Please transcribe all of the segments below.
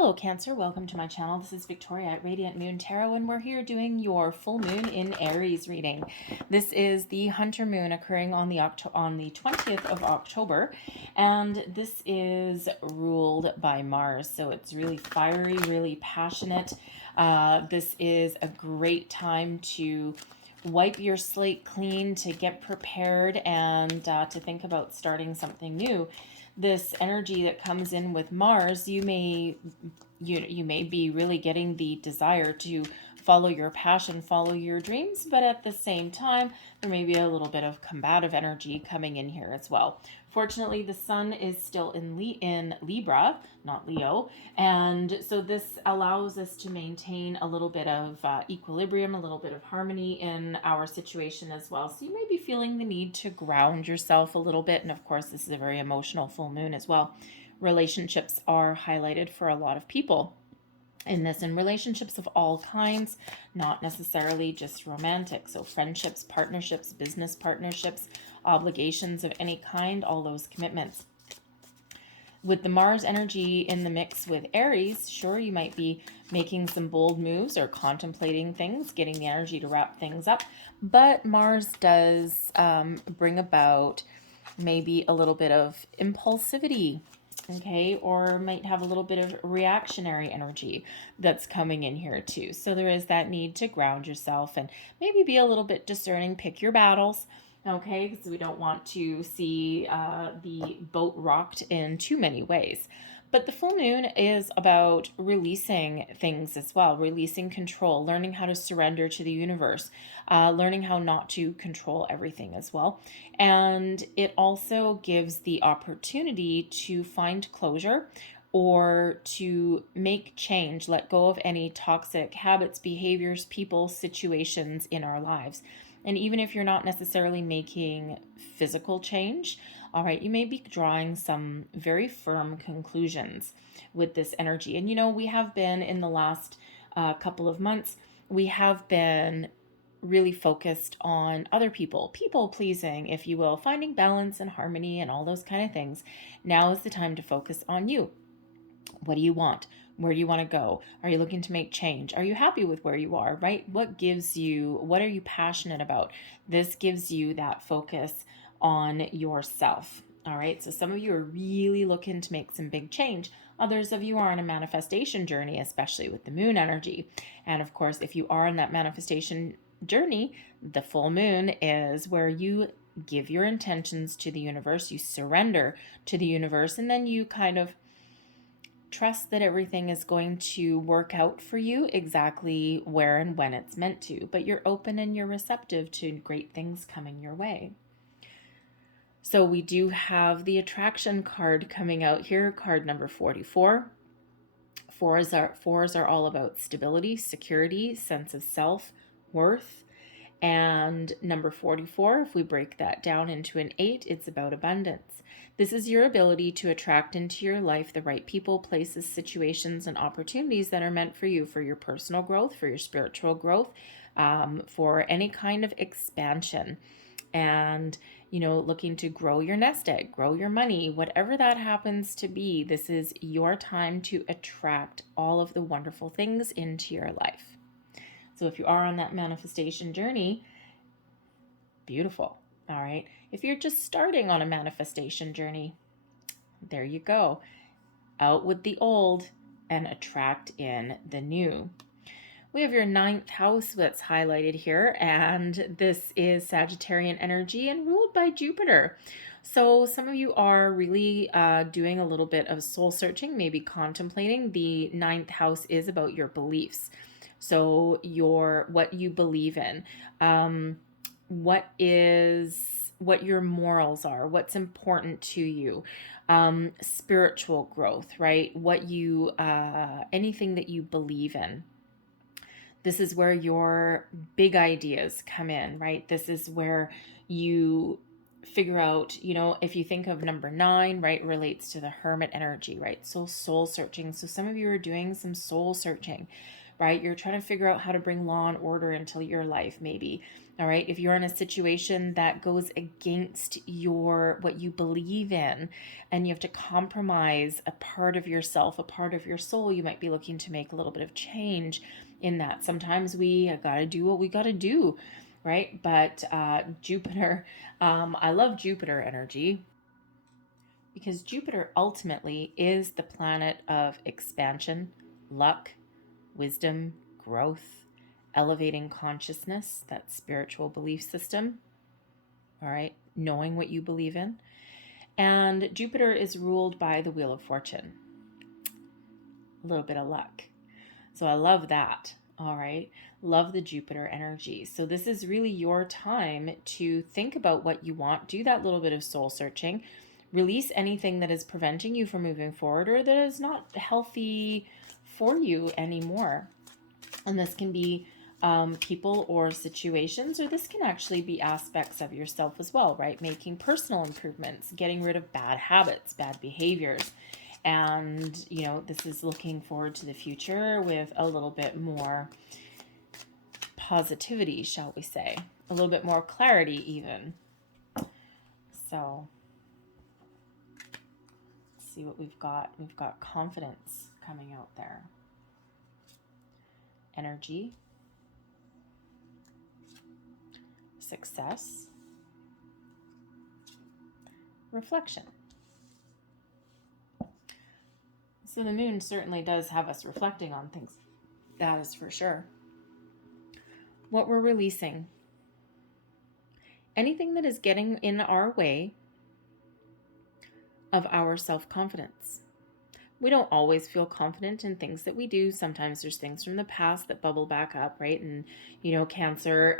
Hello Cancer, welcome to my channel. This is Victoria at Radiant Moon Tarot, and we're here doing your full moon in Aries reading. This is the Hunter Moon occurring on the 20th of October, and this is ruled by Mars, so it's really fiery, really passionate. This is a great time to wipe your slate clean, to get prepared, and to think about starting something new. This energy that comes in with Mars, you may be really getting the desire to follow your passion, follow your dreams, but at the same time, there may be a little bit of combative energy coming in here as well. Fortunately, the sun is still in Libra, not Leo, and so this allows us to maintain a little bit of equilibrium, a little bit of harmony in our situation as well. So you may be feeling the need to ground yourself a little bit, and of course, this is a very emotional full moon as well. Relationships are highlighted for a lot of people in this, and relationships of all kinds, not necessarily just romantic. So friendships, partnerships, business partnerships, obligations of any kind, all those commitments. With the Mars energy in the mix with Aries, sure, you might be making some bold moves or contemplating things, getting the energy to wrap things up. But Mars does bring about maybe a little bit of impulsivity, okay, or might have a little bit of reactionary energy that's coming in here too. So there is that need to ground yourself and maybe be a little bit discerning, pick your battles, okay, because we don't want to see the boat rocked in too many ways. But the full moon is about releasing things as well, releasing control, learning how to surrender to the universe, learning how not to control everything as well. And it also gives the opportunity to find closure or to make change, let go of any toxic habits, behaviors, people, situations in our lives. And even if you're not necessarily making physical change, all right, you may be drawing some very firm conclusions with this energy. And we have been in the last couple of months, we have been really focused on other people pleasing, if you will, finding balance and harmony and all those kind of things. Now is the time to focus on you. What do you want? Where do you want to go? Are you looking to make change? Are you happy with where you are, right? What are you passionate about? This gives you that focus on yourself. All right. So some of you are really looking to make some big change. Others of you are on a manifestation journey, especially with the moon energy. And of course, if you are on that manifestation journey, the full moon is where you give your intentions to the universe, you surrender to the universe, and then you kind of trust that everything is going to work out for you exactly where and when it's meant to. But you're open and you're receptive to great things coming your way. So we do have the attraction card coming out here, card number 44. Fours are all about stability, security, sense of self, worth. And number 44, if we break that down into an 8, it's about abundance. This is your ability to attract into your life the right people, places, situations, and opportunities that are meant for you, for your personal growth, for your spiritual growth, for any kind of expansion. And, looking to grow your nest egg, grow your money, whatever that happens to be, this is your time to attract all of the wonderful things into your life. So if you are on that manifestation journey, beautiful. All right. If you're just starting on a manifestation journey, there you go. Out with the old and attract in the new. We have your 9th house that's highlighted here, and this is Sagittarian energy and ruled by Jupiter. So some of you are really doing a little bit of soul searching, maybe contemplating. The 9th house is about your beliefs. So what you believe in, what your morals are, what's important to you, spiritual growth, right? Anything that you believe in. This is where your big ideas come in, right? This is where you figure out, if you think of number 9, right, relates to the hermit energy, right? So soul searching. So some of you are doing some soul searching, right? You're trying to figure out how to bring law and order into your life, maybe. All right. If you're in a situation that goes against what you believe in, and you have to compromise a part of yourself, a part of your soul, you might be looking to make a little bit of change in that. Sometimes we got to do what we got to do, right? But Jupiter, I love Jupiter energy, because Jupiter ultimately is the planet of expansion, luck, wisdom, growth, elevating consciousness, that spiritual belief system, all right, knowing what you believe in. And Jupiter is ruled by the Wheel of Fortune, a little bit of luck. So I love that, all right? Love the Jupiter energy. So this is really your time to think about what you want, do that little bit of soul searching, release anything that is preventing you from moving forward or that is not healthy for you anymore. And this can be people or situations, or this can actually be aspects of yourself as well, right? Making personal improvements, getting rid of bad habits, bad behaviors. And, you know, this is looking forward to the future with a little bit more positivity, shall we say, a little bit more clarity even. So let's see what we've got. We've got confidence coming out there. Energy. Success. Reflection. So the moon certainly does have us reflecting on things. That is for sure. What we're releasing. Anything that is getting in our way of our self-confidence. We don't always feel confident in things that we do. Sometimes there's things from the past that bubble back up, right? And, you know, Cancer,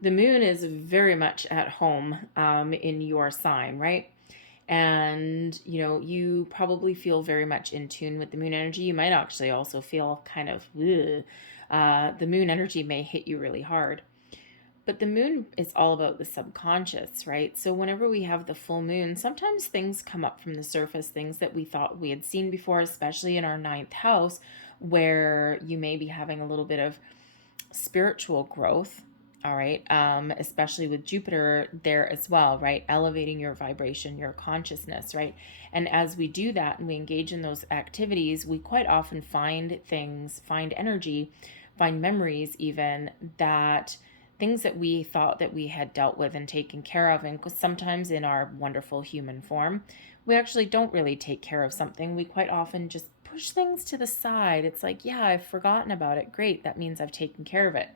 the moon is very much at home in your sign, right? And, you know, you probably feel very much in tune with the moon energy. You might actually also feel kind of, the moon energy may hit you really hard. But the moon is all about the subconscious, right? So whenever we have the full moon, sometimes things come up from the surface, things that we thought we had seen before, especially in our 9th house, where you may be having a little bit of spiritual growth, all right? Especially with Jupiter there as well, right? Elevating your vibration, your consciousness, right? And as we do that and we engage in those activities, we quite often find things, find energy, find memories even, that things that we thought that we had dealt with and taken care of. And sometimes in our wonderful human form, we actually don't really take care of something. We quite often just push things to the side. It's like, yeah, I've forgotten about it. Great. That means I've taken care of it.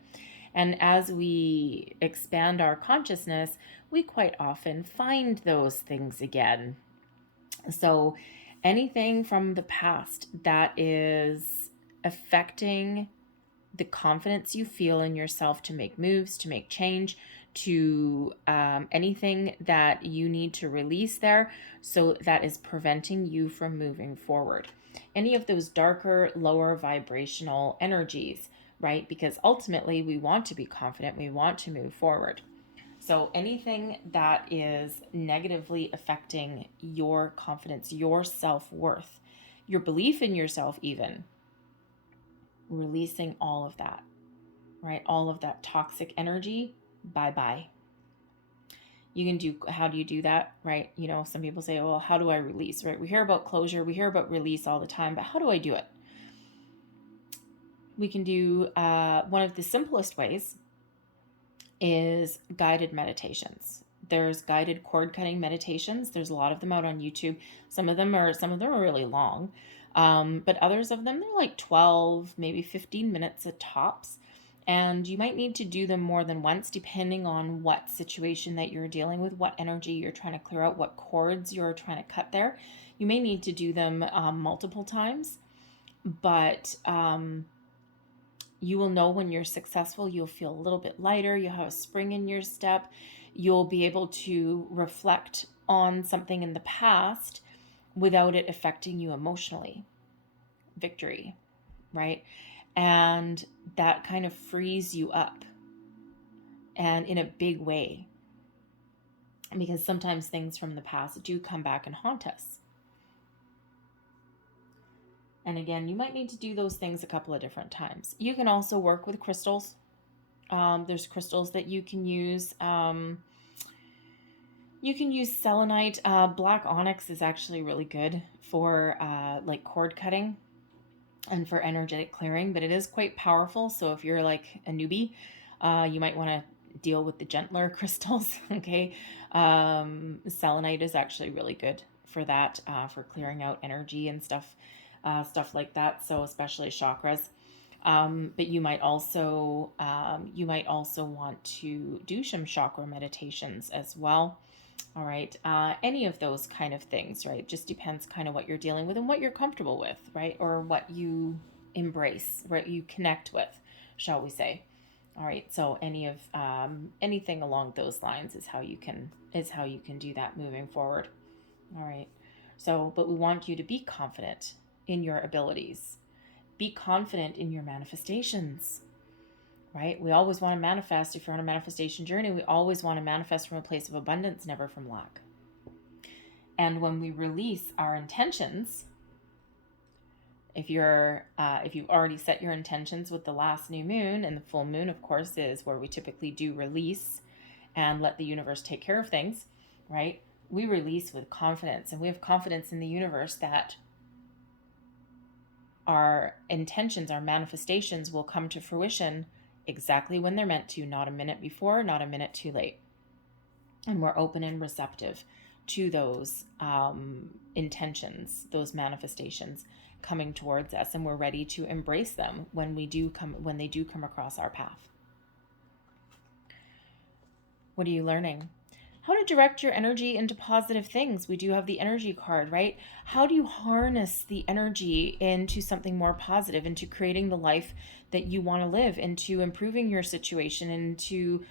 And as we expand our consciousness, we quite often find those things again. So anything from the past that is affecting the confidence you feel in yourself to make moves, to make change, to anything that you need to release there, so that is preventing you from moving forward. Any of those darker, lower vibrational energies, right? Because ultimately we want to be confident, we want to move forward. So anything that is negatively affecting your confidence, your self-worth, your belief in yourself even, releasing all of that, right? All of that toxic energy, bye-bye. You can do, how do you do that, right? You know, some people say, well, how do I release, right? We hear about closure, we hear about release all the time, but how do I do it? We can do, one of the simplest ways is guided meditations. There's guided cord cutting meditations. There's a lot of them out on YouTube. Some of them are really long. But others of them, they're like 12, maybe 15 minutes at tops. And you might need to do them more than once, depending on what situation that you're dealing with, what energy you're trying to clear out, what cords you're trying to cut there. You may need to do them multiple times, but you will know when you're successful. You'll feel a little bit lighter. You'll have a spring in your step. You'll be able to reflect on something in the past without it affecting you emotionally. Victory, right? And that kind of frees you up, and in a big way, because sometimes things from the past do come back and haunt us. And again, you might need to do those things a couple of different times. You can also work with crystals. There's crystals that you can use. You can use selenite. Black onyx is actually really good for like cord cutting and for energetic clearing, but it is quite powerful. So if you're like a newbie, you might want to deal with the gentler crystals. Okay. Selenite is actually really good for that, for clearing out energy and stuff like that. So especially chakras. But you might also want to do some chakra meditations as well. All right. Any of those kind of things, right? Just depends kind of what you're dealing with and what you're comfortable with, right? Or what you embrace, what you connect with, shall we say. All right. So anything along those lines is how you can do that moving forward. All right. So, but we want you to be confident in your abilities. Be confident in your manifestations. Right? We always want to manifest. If you're on a manifestation journey, we always want to manifest from a place of abundance, never from lack. And when we release our intentions, if you've already set your intentions with the last new moon, and the full moon, of course, is where we typically do release and let the universe take care of things, right? We release with confidence, and we have confidence in the universe that our intentions, our manifestations will come to fruition exactly when they're meant to, not a minute before, not a minute too late. And we're open and receptive to those intentions, those manifestations coming towards us, and we're ready to embrace them when they do come across our path. What are you learning? How to direct your energy into positive things. We do have the energy card, right? How do you harness the energy into something more positive, into creating the life that you want to live, into improving your situation, into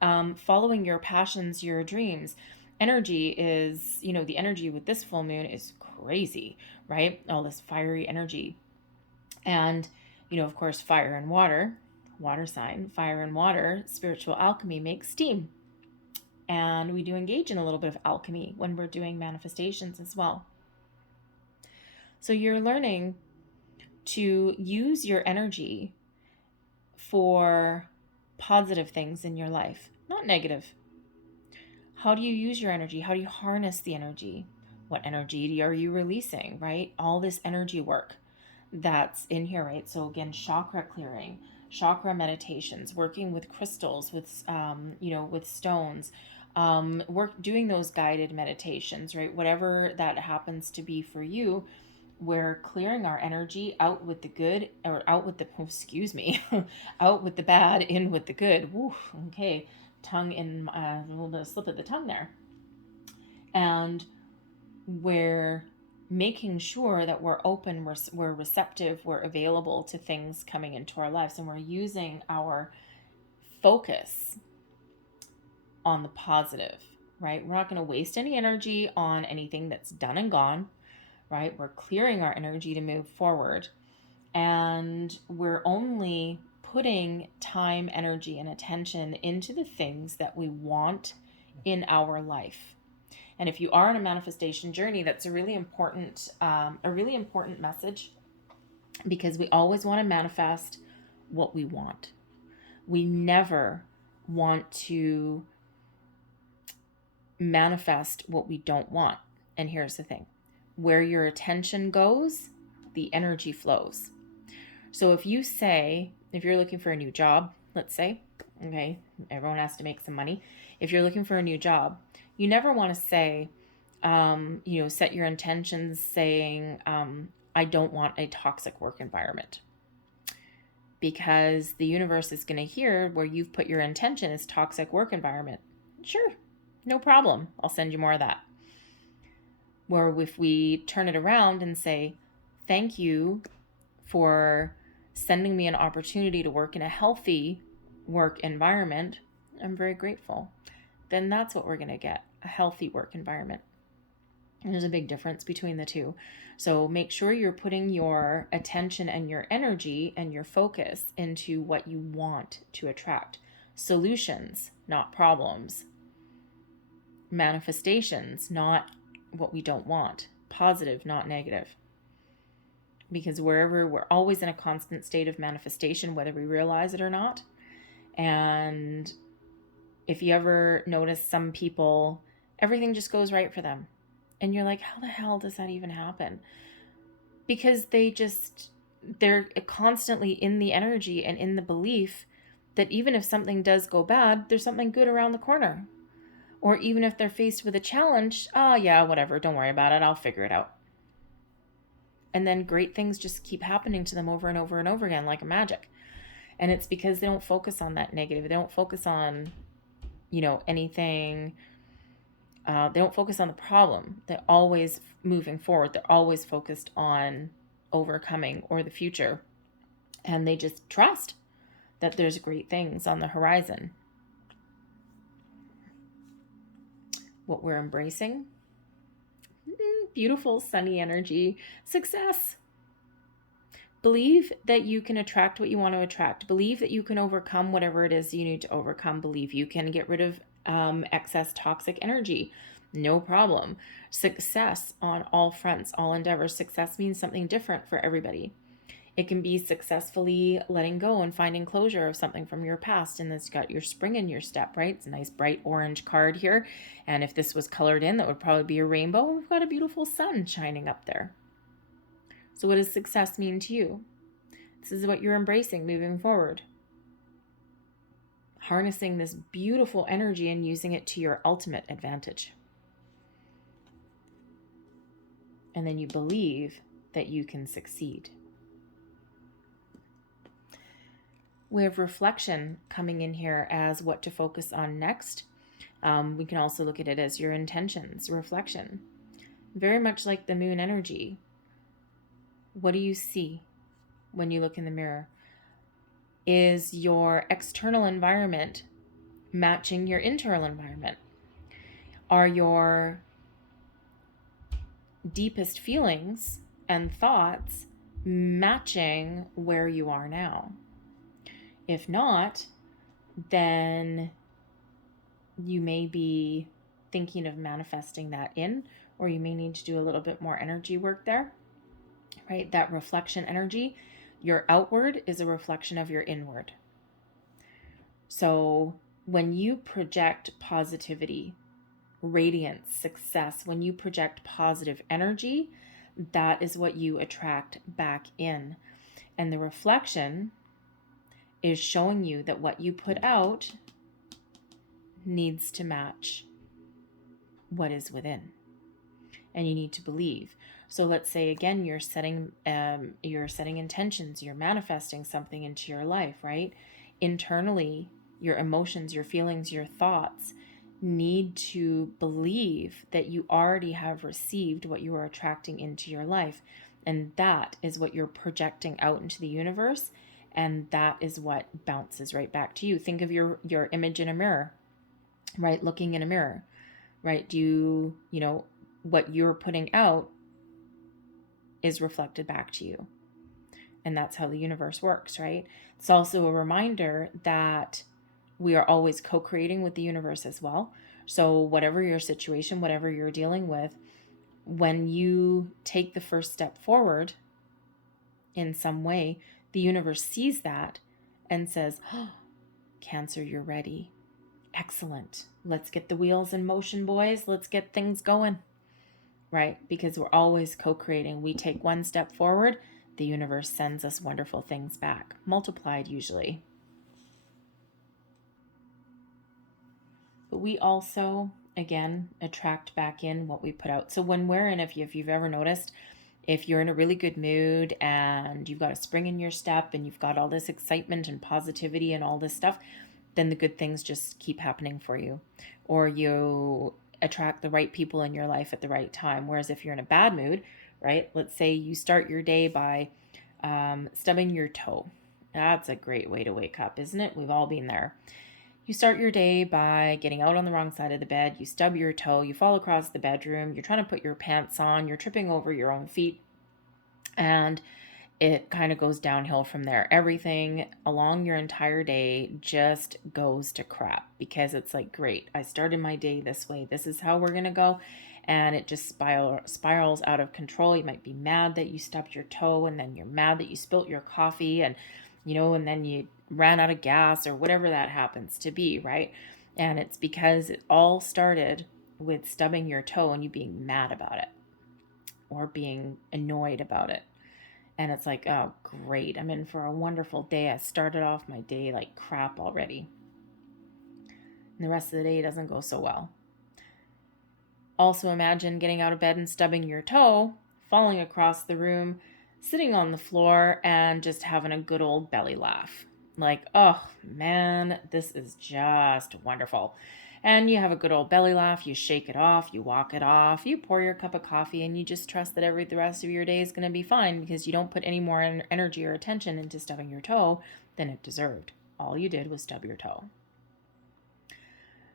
following your passions, your dreams? Energy is, the energy with this full moon is crazy, right? All this fiery energy. And, of course, fire and water sign, fire and water, spiritual alchemy makes steam. And we do engage in a little bit of alchemy when we're doing manifestations as well. So you're learning to use your energy for positive things in your life, not negative. How do you use your energy? How do you harness the energy? What energy are you releasing, right? All this energy work that's in here, right? So again, chakra clearing, chakra meditations, working with crystals, with stones, doing those guided meditations, right? Whatever that happens to be for you, we're clearing our energy out with the good, or out with the, out with the bad, in with the good. Woo, okay, tongue in, a little bit of slip of the tongue there. And we're making sure that we're open, we're receptive, we're available to things coming into our lives, and we're using our focus on the positive, right? We're not going to waste any energy on anything that's done and gone, right? We're clearing our energy to move forward, and we're only putting time, energy, and attention into the things that we want in our life. And if you are on a manifestation journey, that's a really important message, because we always want to manifest what we want. We never want to manifest what we don't want. And here's the thing: where your attention goes, the energy flows. So if you're looking for a new job, let's say, okay, everyone has to make some money. If you're looking for a new job, you never want to say, set your intentions saying, I don't want a toxic work environment. Because the universe is going to hear where you've put your intention is toxic work environment. Sure, no problem. I'll send you more of that. Where if we turn it around and say, thank you for sending me an opportunity to work in a healthy work environment, I'm very grateful. Then that's what we're going to get, a healthy work environment. And there's a big difference between the two. So make sure you're putting your attention and your energy and your focus into what you want to attract. Solutions, not problems. Manifestations, not what we don't want. Positive, not negative. because we're always in a constant state of manifestation, whether we realize it or not. And if you ever notice some people, everything just goes right for them. And you're like, how the hell does that even happen? Because they're constantly in the energy and in the belief that even if something does go bad, there's something good around the corner. Or even if they're faced with a challenge, oh yeah, whatever, don't worry about it, I'll figure it out. And then great things just keep happening to them over and over and over again like magic. And it's because they don't focus on that negative. They don't focus on, anything. They don't focus on the problem. They're always moving forward. They're always focused on overcoming or the future. And they just trust that there's great things on the horizon. What we're embracing, beautiful sunny energy, success. Believe that you can attract what you want to attract. Believe that you can overcome whatever it is you need to overcome. Believe you can get rid of excess toxic energy. No problem. Success on all fronts, all endeavors. Success means something different for everybody. It can be successfully letting go and finding closure of something from your past. And it's got your spring in your step, right? It's a nice bright orange card here. And if this was colored in, that would probably be a rainbow. We've got a beautiful sun shining up there. So what does success mean to you? This is what you're embracing moving forward. Harnessing this beautiful energy and using it to your ultimate advantage. And then you believe that you can succeed. We have reflection coming in here as what to focus on next. We can also look at it as your intentions, reflection. Very much like the moon energy. What do you see when you look in the mirror? Is your external environment matching your internal environment? Are your deepest feelings and thoughts matching where you are now? If not, then you may be thinking of manifesting that in, or you may need to do a little bit more energy work there, right? That reflection energy, your outward is a reflection of your inward. So when you project positivity, radiance, success, when you project positive energy, that is what you attract back in. And the reflection is showing you that what you put out needs to match what is within. And you need to believe. So let's say again, you're setting intentions, you're manifesting something into your life, right? Internally, your emotions, your feelings, your thoughts need to believe that you already have received what you are attracting into your life. And that is what you're projecting out into the universe. And that is what bounces right back to you. Think of your image in a mirror, right? Looking in a mirror, right? What you're putting out is reflected back to you. And that's how the universe works, right? It's also a reminder that we are always co-creating with the universe as well. So whatever your situation, whatever you're dealing with, when you take the first step forward in some way, the universe sees that and says, oh, Cancer, you're ready. Excellent. Let's get the wheels in motion, boys. Let's get things going. Right? Because we're always co-creating. We take one step forward, the universe sends us wonderful things back, multiplied usually. But we also, again, attract back in what we put out. So when we're in, if you've ever noticed, if you're in a really good mood and you've got a spring in your step and you've got all this excitement and positivity and all this stuff, then the good things just keep happening for you. Or you attract the right people in your life at the right time. Whereas if you're in a bad mood, right? Let's say you start your day by stubbing your toe. That's a great way to wake up, isn't it? We've all been there. You start your day by getting out on the wrong side of the bed. You stub your toe. You fall across the bedroom. You're trying to put your pants on. You're tripping over your own feet. And it kind of goes downhill from there. Everything along your entire day just goes to crap because it's like, great, I started my day this way. This is how we're going to go. and it just spirals out of control. You might be mad that you stubbed your toe, and then you're mad that you spilt your coffee, and and then you ran out of gas or whatever that happens to be, right? And it's because it all started with stubbing your toe and you being mad about it or being annoyed about it. And it's like, oh, great, I'm in for a wonderful day. I started off my day like crap already. And the rest of the day doesn't go so well. Also imagine getting out of bed and stubbing your toe, falling across the room, sitting on the floor, and just having a good old belly laugh. Like, oh man, this is just wonderful. And you have a good old belly laugh, you shake it off, you walk it off, you pour your cup of coffee, and you just trust that the rest of your day is going to be fine because you don't put any more energy or attention into stubbing your toe than it deserved. All you did was stub your toe.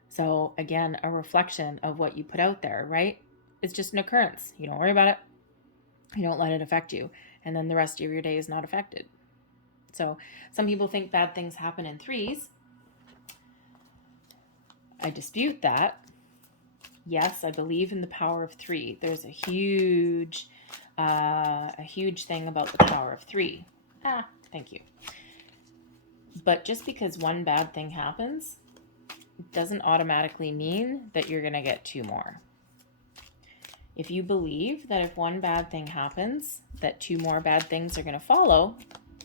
So again, a reflection of what you put out there, right? It's just an occurrence. You don't worry about it. You don't let it affect you. And then the rest of your day is not affected. So some people think bad things happen in threes. I dispute that. Yes, I believe in the power of three. There's a huge thing about the power of three. Thank you. But just because one bad thing happens doesn't automatically mean that you're going to get two more. If you believe that if one bad thing happens, that two more bad things are going to follow,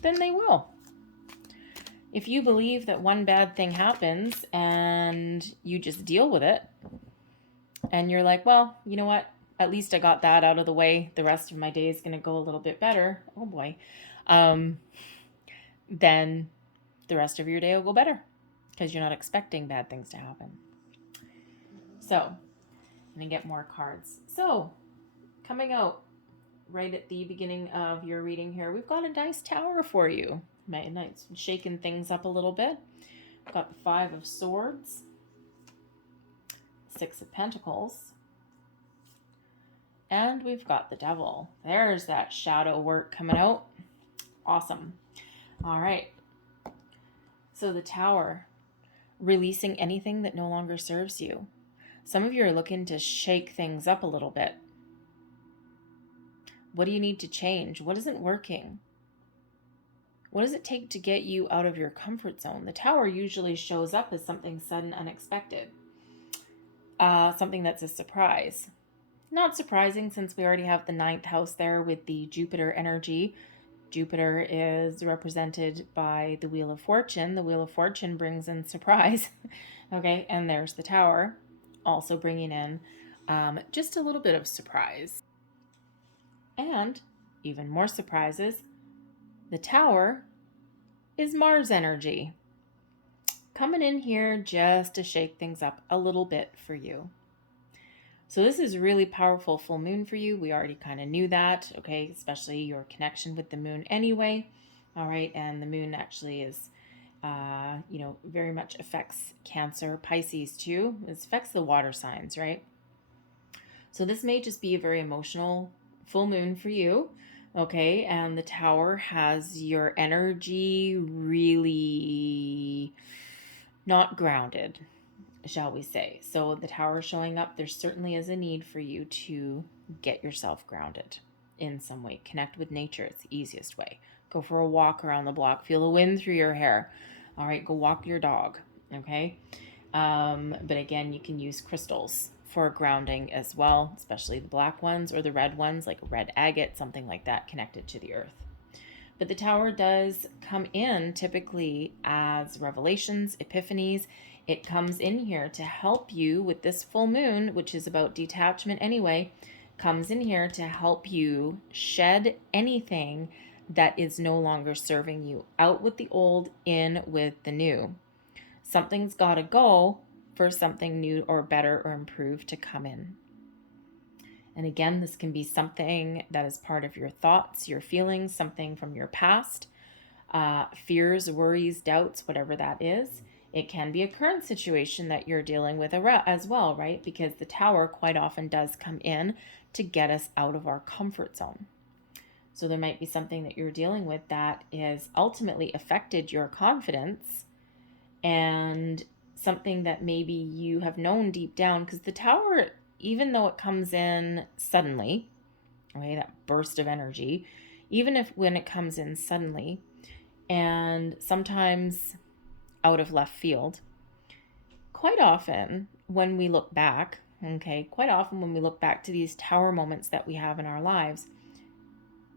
then they will. If you believe that one bad thing happens and you just deal with it, and you're like, well, you know what? At least I got that out of the way. The rest of my day is going to go a little bit better. Oh boy. Then the rest of your day will go better because you're not expecting bad things to happen. So I'm going to get more cards. So coming out right at the beginning of your reading here, we've got a nice tower for you. Nice, shaking things up a little bit. We've got the 5 of Swords, 6 of Pentacles, and we've got the Devil. There's that shadow work coming out. Awesome. All right. So the Tower, releasing anything that no longer serves you. Some of you are looking to shake things up a little bit. What do you need to change? What isn't working? What does it take to get you out of your comfort zone? The Tower usually shows up as something sudden, unexpected. Something that's a surprise. Not surprising since we already have the 9th house there with the Jupiter energy. Jupiter is represented by the Wheel of Fortune. The Wheel of Fortune brings in surprise. Okay, and there's the Tower, also bringing in just a little bit of surprise. And even more surprises, the Tower is Mars energy. Coming in here just to shake things up a little bit for you. So this is really powerful full moon for you. We already kind of knew that, okay? Especially your connection with the moon anyway. All right, and the moon actually is, very much affects Cancer, Pisces too. It affects the water signs, right? So this may just be a very emotional full moon for you, okay? And the Tower has your energy really not grounded, shall we say. So the Tower showing up, there certainly is a need for you to get yourself grounded in some way. Connect with nature. It's the easiest way. Go for a walk around the block. Feel the wind through your hair. All right, go walk your dog, okay? But again, you can use crystals for grounding as well, especially the black ones or the red ones, like red agate, something like that connected to the earth. But the Tower does come in typically as revelations, epiphanies. It comes in here to help you with this full moon, which is about detachment anyway, comes in here to help you shed anything that is no longer serving you. Out with the old, in with the new. Something's got to go for something new or better or improved to come in. And again, this can be something that is part of your thoughts, your feelings, something from your past, fears, worries, doubts, whatever that is. It can be a current situation that you're dealing with as well, right? Because the Tower quite often does come in to get us out of our comfort zone. So there might be something that you're dealing with that has ultimately affected your confidence, and something that maybe you have known deep down, because the Tower even though it comes in suddenly, okay, that burst of energy, even if when it comes in suddenly and sometimes out of left field, quite often when we look back, quite often when we look back to these tower moments that we have in our lives,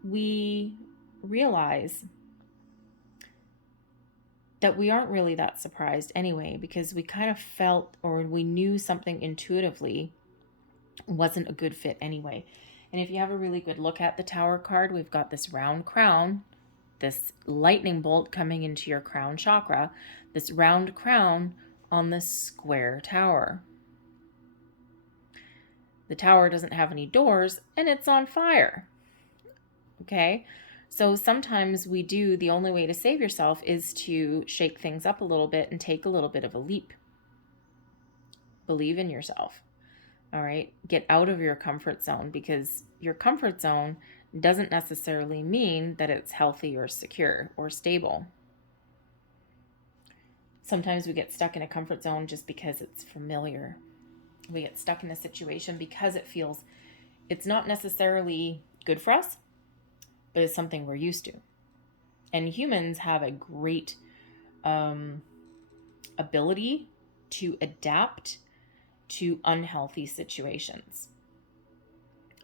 we realize that we aren't really that surprised anyway, because we kind of felt or we knew something intuitively wasn't a good fit anyway. And if you have a really good look at the Tower card, we've got this round crown, this lightning bolt coming into your crown chakra, this round crown on this square tower. The tower doesn't have any doors and it's on fire. Okay? So sometimes the only way to save yourself is to shake things up a little bit and take a little bit of a leap. Believe in yourself. All right? Get out of your comfort zone, because your comfort zone doesn't necessarily mean that it's healthy or secure or stable. Sometimes we get stuck in a comfort zone just because it's familiar. We get stuck in a situation because it's not necessarily good for us, but it's something we're used to. And humans have a great ability to adapt to unhealthy situations,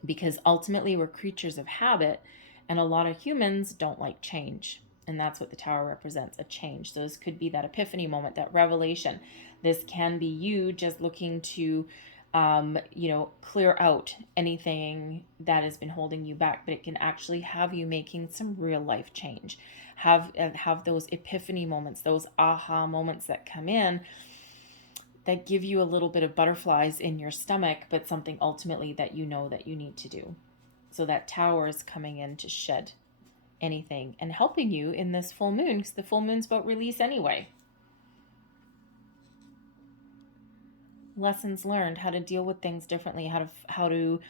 because ultimately we're creatures of habit, and a lot of humans don't like change. And that's what the tower represents, a change. So this could be that epiphany moment, that revelation. This can be you just looking to clear out anything that has been holding you back, but it can actually have you making some real life change. Have those epiphany moments, those aha moments that come in, that give you a little bit of butterflies in your stomach, but something ultimately that you know that you need to do. So that tower is coming in to shed anything and helping you in this full moon, because the full moon's about release anyway. Lessons learned, how to deal with things differently, how to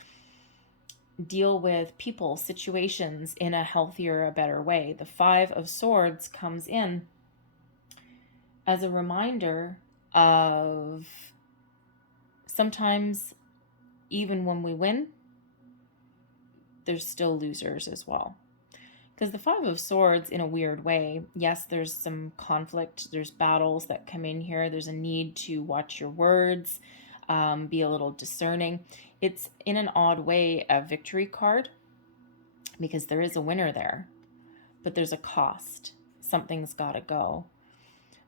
deal with people, situations in a healthier, a better way. The 5 of Swords comes in as a reminder of sometimes even when we win, there's still losers as well. Because the 5 of Swords, in a weird way, yes, there's some conflict, there's battles that come in here, there's a need to watch your words, be a little discerning. It's, in an odd way, a victory card, because there is a winner there, but there's a cost. Something's got to go.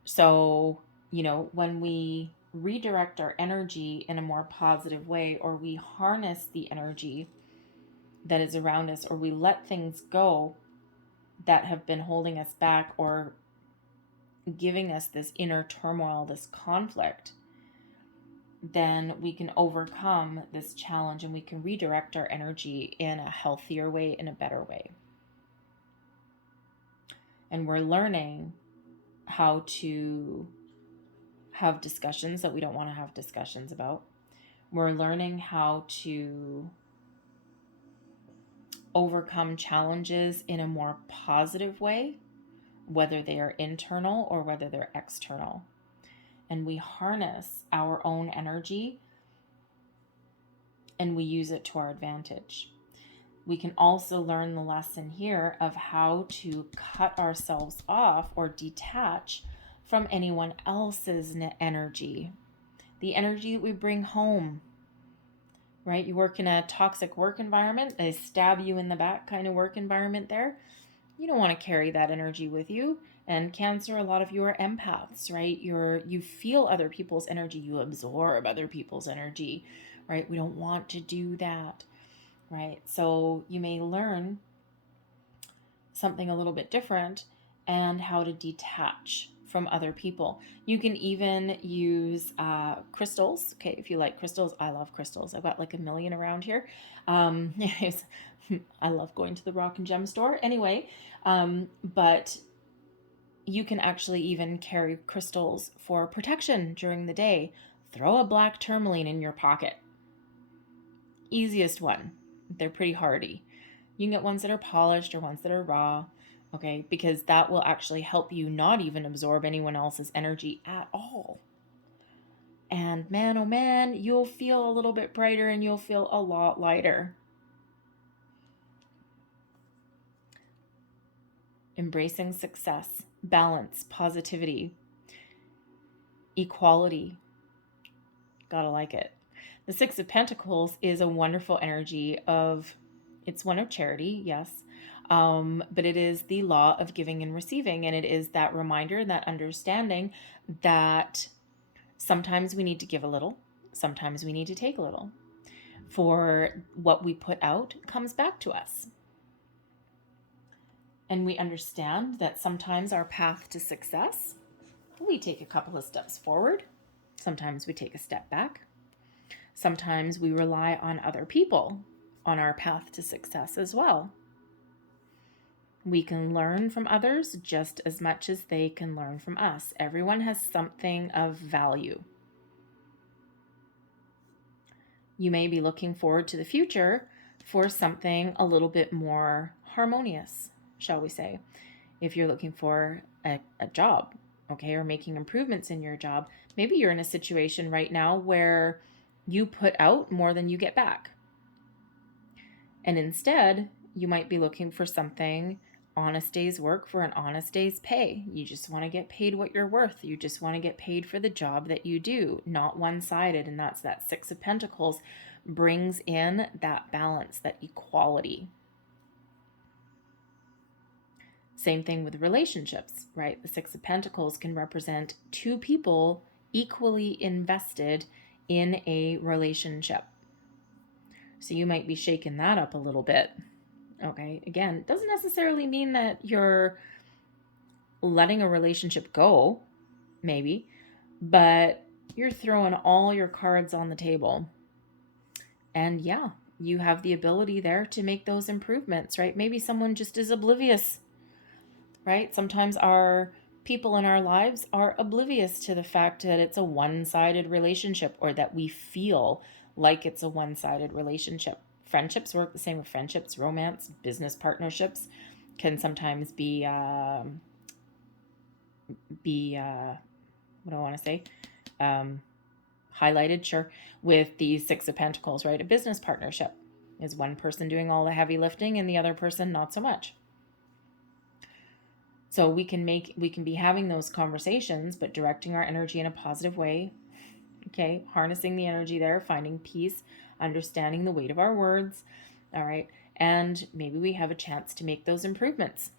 So, when we redirect our energy in a more positive way, or we harness the energy that is around us, or we let things go that have been holding us back or giving us this inner turmoil, this conflict, then we can overcome this challenge and we can redirect our energy in a healthier way, in a better way. And we're learning how to have discussions that we don't want to have discussions about. We're learning how to overcome challenges in a more positive way, whether they are internal or whether they're external. And we harness our own energy and we use it to our advantage. We can also learn the lesson here of how to cut ourselves off or detach from anyone else's energy, the energy that we bring home. Right? You work in a toxic work environment, they stab you in the back kind of work environment there. You don't want to carry that energy with you. And Cancer, a lot of you are empaths, right? You feel other people's energy, you absorb other people's energy, right? We don't want to do that, right? So you may learn something a little bit different and how to detach from other people. You can even use crystals. Okay, if you like crystals, I love crystals. I've got like a million around here. I love going to the rock and gem store. Anyway, but you can actually even carry crystals for protection during the day. Throw a black tourmaline in your pocket. Easiest one. They're pretty hardy. You can get ones that are polished or ones that are raw. Okay, because that will actually help you not even absorb anyone else's energy at all. And man, oh man, you'll feel a little bit brighter and you'll feel a lot lighter. Embracing success, balance, positivity, equality. Gotta like it. The Six of Pentacles is a wonderful energy of, it's one of charity, yes, but it is the law of giving and receiving. And it is that reminder, that understanding that sometimes we need to give a little, sometimes we need to take a little. For what we put out comes back to us. And we understand that sometimes our path to success, we take a couple of steps forward. Sometimes we take a step back. Sometimes we rely on other people on our path to success as well. We can learn from others just as much as they can learn from us. Everyone has something of value. You may be looking forward to the future for something a little bit more harmonious, shall we say. If you're looking for a job, okay, or making improvements in your job, maybe you're in a situation right now where you put out more than you get back. And instead, you might be looking for something, honest day's work for an honest day's pay. You just want to get paid what you're worth. You just want to get paid for the job that you do, not one-sided. And that's that Six of Pentacles brings in that balance, that equality. Same thing with relationships, right? The Six of Pentacles can represent two people equally invested in a relationship. So you might be shaking that up a little bit. Okay, again, it doesn't necessarily mean that you're letting a relationship go, maybe, but you're throwing all your cards on the table. And yeah, you have the ability there to make those improvements, right? Maybe someone just is oblivious, right? Sometimes our people in our lives are oblivious to the fact that it's a one-sided relationship, or that we feel like it's a one-sided relationship. Friendships work the same with friendships. Romance, business partnerships can sometimes be what do I want to say? Highlighted, sure, with the Six of Pentacles, right? A business partnership is one person doing all the heavy lifting and the other person not so much. So we can be having those conversations, but directing our energy in a positive way. Okay, harnessing the energy there, finding peace, understanding the weight of our words. All right, and maybe we have a chance to make those improvements.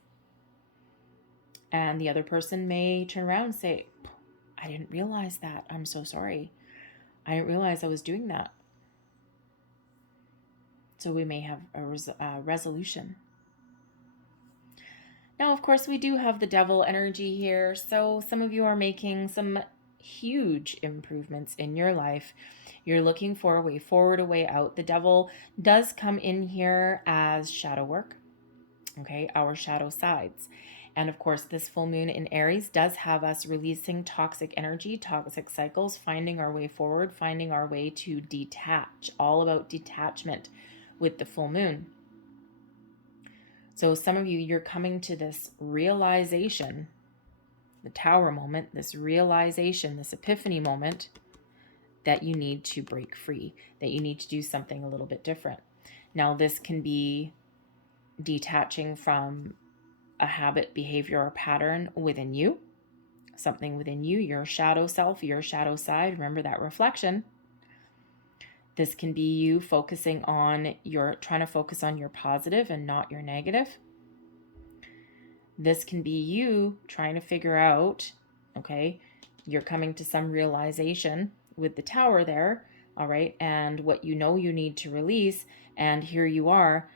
And the other person may turn around and say, I didn't realize that. I'm so sorry. I didn't realize I was doing that. So we may have a resolution. Now, of course, we do have the devil energy here. So some of you are making some huge improvements in your life. You're looking for a way forward, a way out. The devil does come in here as shadow work, okay, our shadow sides. And of course, this full moon in Aries does have us releasing toxic energy, toxic cycles, finding our way forward, finding our way to detach, all about detachment with the full moon. So some of you, you're coming to this realization, the Tower moment, this realization, this epiphany moment, that you need to break free, that you need to do something a little bit different. Now, this can be detaching from a habit, behavior, or pattern within you, something within you, your shadow self, your shadow side. Remember that reflection. This can be you focusing on trying to focus on your positive and not your negative. This can be you trying to figure out, okay, you're coming to some realization with the Tower there, all right, and what you know you need to release, and here you are.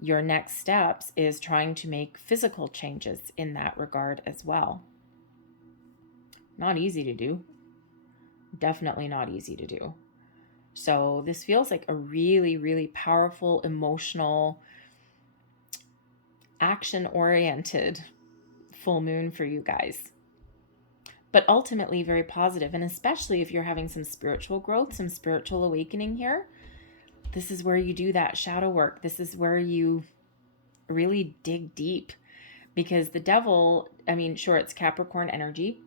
Your next steps is trying to make physical changes in that regard as well. Not easy to do. Definitely not easy to do. So this feels like a really, really powerful, emotional, action-oriented full moon for you guys. But ultimately very positive, and especially if you're having some spiritual growth, some spiritual awakening here, this is where you do that shadow work. This is where you really dig deep, because the devil, I mean, sure, it's Capricorn energy.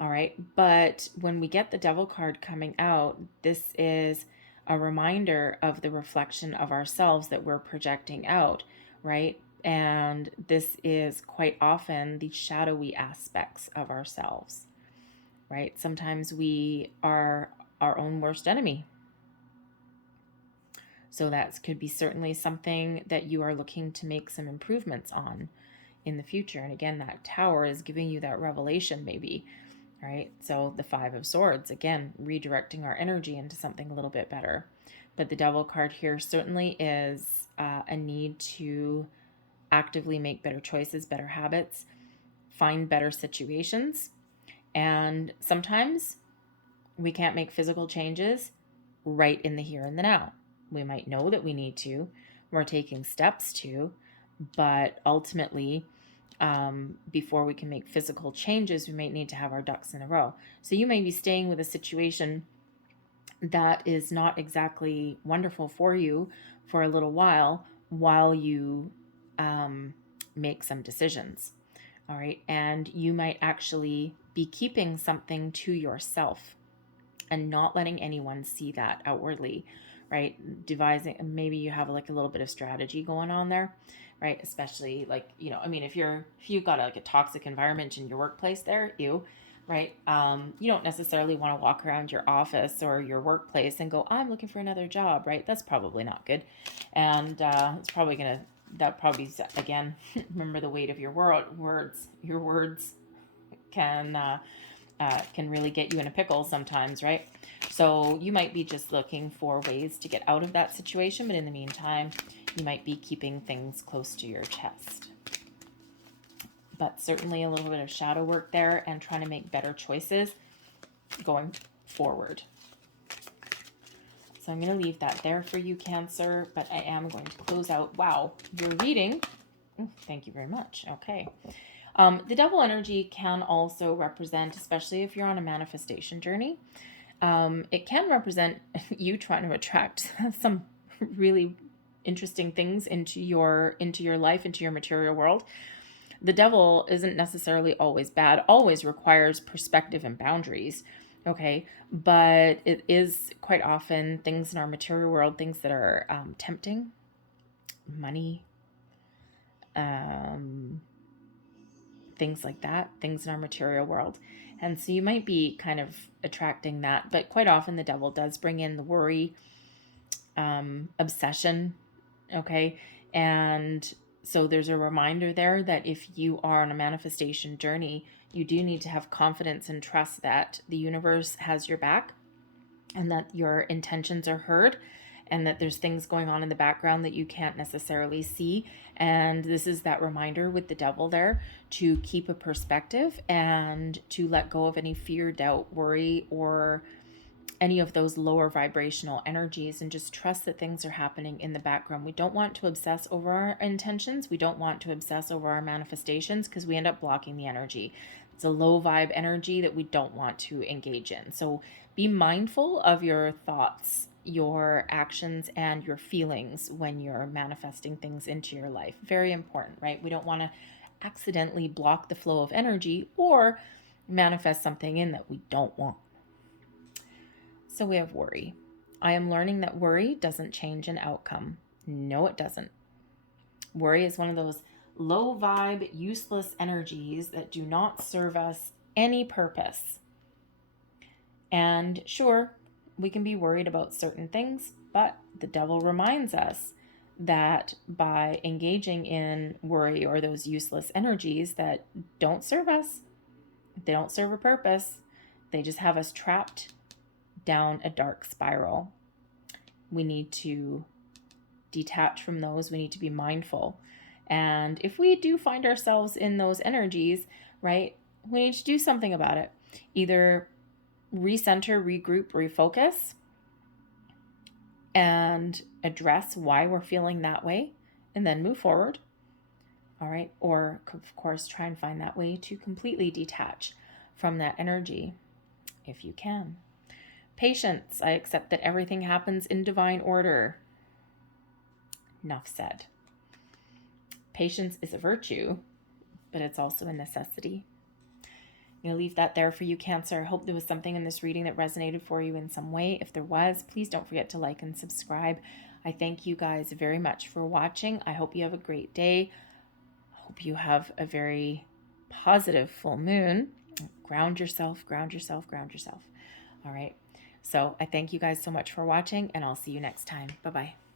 All right. But when we get the Devil card coming out, this is a reminder of the reflection of ourselves that we're projecting out, right? And this is quite often the shadowy aspects of ourselves, right? Sometimes we are our own worst enemy. So that could be certainly something that you are looking to make some improvements on in the future. And again, that Tower is giving you that revelation maybe, right? So the Five of Swords, again, redirecting our energy into something a little bit better. But the Devil card here certainly is a need to actively make better choices, better habits, find better situations. And sometimes we can't make physical changes right in the here and the now. We might know that we need to, we're taking steps to, but ultimately, before we can make physical changes, we might need to have our ducks in a row. So you may be staying with a situation that is not exactly wonderful for you for a little while you make some decisions. All right. And you might actually be keeping something to yourself and not letting anyone see that outwardly, right? Devising, maybe you have like a little bit of strategy going on there, right? Especially like, I mean, if you've got like a toxic environment in your workplace there, right? You don't necessarily want to walk around your office or your workplace and go, I'm looking for another job, right? That's probably not good. And it's probably again, remember the weight of your words. Your words can really get you in a pickle sometimes, right? So you might be just looking for ways to get out of that situation, but in the meantime, you might be keeping things close to your chest. But certainly a little bit of shadow work there and trying to make better choices going forward. So I'm going to leave that there for you, Cancer, but I am going to close out. Wow, your reading. Thank you very much. Okay. The Devil energy can also represent, especially if you're on a manifestation journey, it can represent you trying to attract some really interesting things into your life, into your material world. The Devil isn't necessarily always bad, always requires perspective and boundaries. Okay, but it is quite often things in our material world, things that are tempting, money, things like that, things in our material world. And so you might be kind of attracting that, but quite often the Devil does bring in the worry, obsession, okay? And so there's a reminder there that if you are on a manifestation journey, you do need to have confidence and trust that the universe has your back and that your intentions are heard and that there's things going on in the background that you can't necessarily see. And this is that reminder with the Devil there to keep a perspective and to let go of any fear, doubt, worry, or any of those lower vibrational energies and just trust that things are happening in the background. We don't want to obsess over our intentions. We don't want to obsess over our manifestations because we end up blocking the energy. It's a low vibe energy that we don't want to engage in. So be mindful of your thoughts, your actions, and your feelings when you're manifesting things into your life. Very important, right? We don't want to accidentally block the flow of energy or manifest something in that we don't want. So we have worry. I am learning that worry doesn't change an outcome. No, it doesn't. Worry is one of those low vibe, useless energies that do not serve us any purpose. And sure, we can be worried about certain things, but the Devil reminds us that by engaging in worry or those useless energies that don't serve us, they don't serve a purpose, they just have us trapped down a dark spiral. We need to detach from those. We need to be mindful. And if we do find ourselves in those energies, right, we need to do something about it. Either recenter, regroup, refocus, and address why we're feeling that way, and then move forward. All right. Or, of course, try and find that way to completely detach from that energy if you can. Patience. I accept that everything happens in divine order. Enough said. Patience is a virtue, but it's also a necessity. I'm going to leave that there for you, Cancer. I hope there was something in this reading that resonated for you in some way. If there was, please don't forget to like and subscribe. I thank you guys very much for watching. I hope you have a great day. I hope you have a very positive full moon. Ground yourself, ground yourself, ground yourself. All right. So I thank you guys so much for watching, and I'll see you next time. Bye-bye.